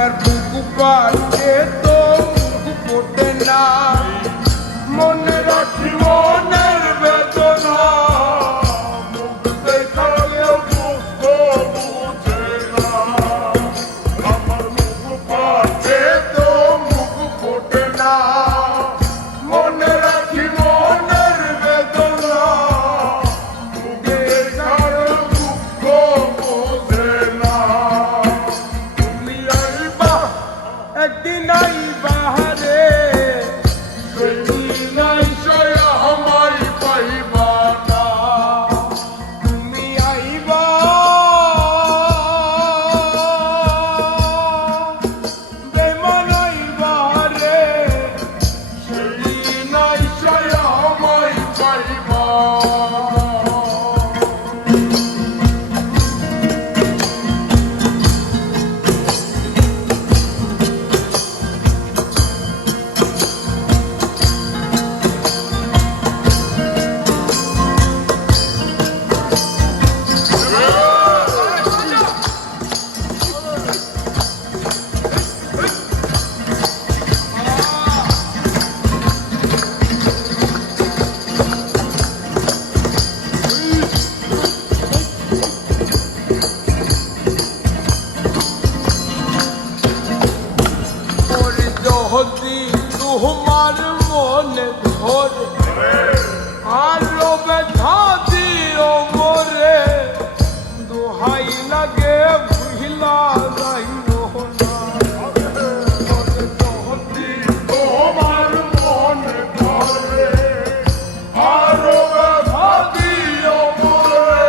আমার বুকু পাচ্ছে তো মুখ ফোটে না, মনে রাখি মনের বেদনা, মুখ দেখালেও দুঃখ বুঝে না। আমার বুক পাচ্ছে তো মুখ ফোটে না, মনে রাখি মনের বেদনা, মুখ দেখালেও দুঃখ বুঝে না। তুমি আইবা একদিন আইবা রে, সেদিন আইসা আমায় পাইবা না। তুমি আইবা বেমান আইবা রে, সেদিন আইসা আমায় পাইবা না। যদি তোমার মনে ধরে আরো ব্যথা দিও মোরে, দোহাই লাগে ভুলা যাইও না। যদি তোমার মনে ধরে আরো ব্যথা দিও মোরে,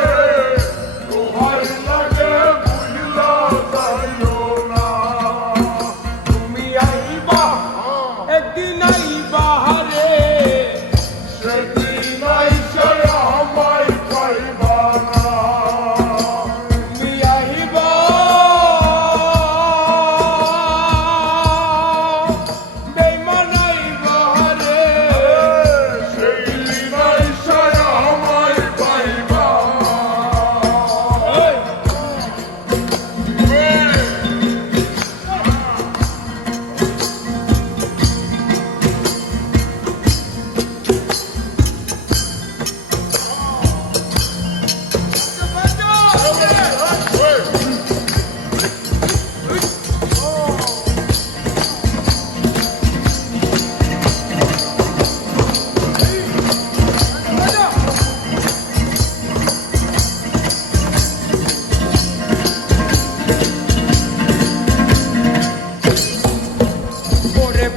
দোহাই লাগে ভুলা যাইও না। তুমি আইবা একদিন আইবা রে, সেদিন আইসা আমায় পাইবা না। তুমি আইবা বেমান আইবা রে, সেদিন আইসা আমায় পাইবা না।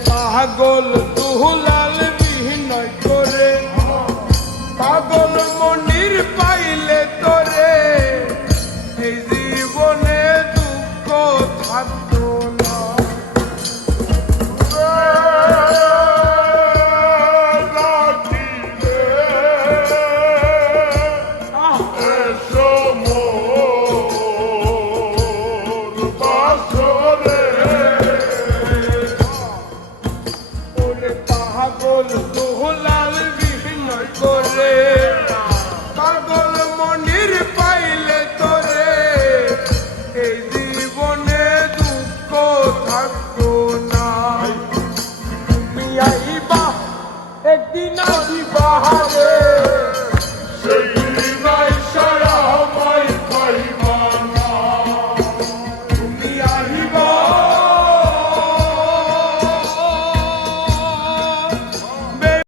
পাগল দুহুলা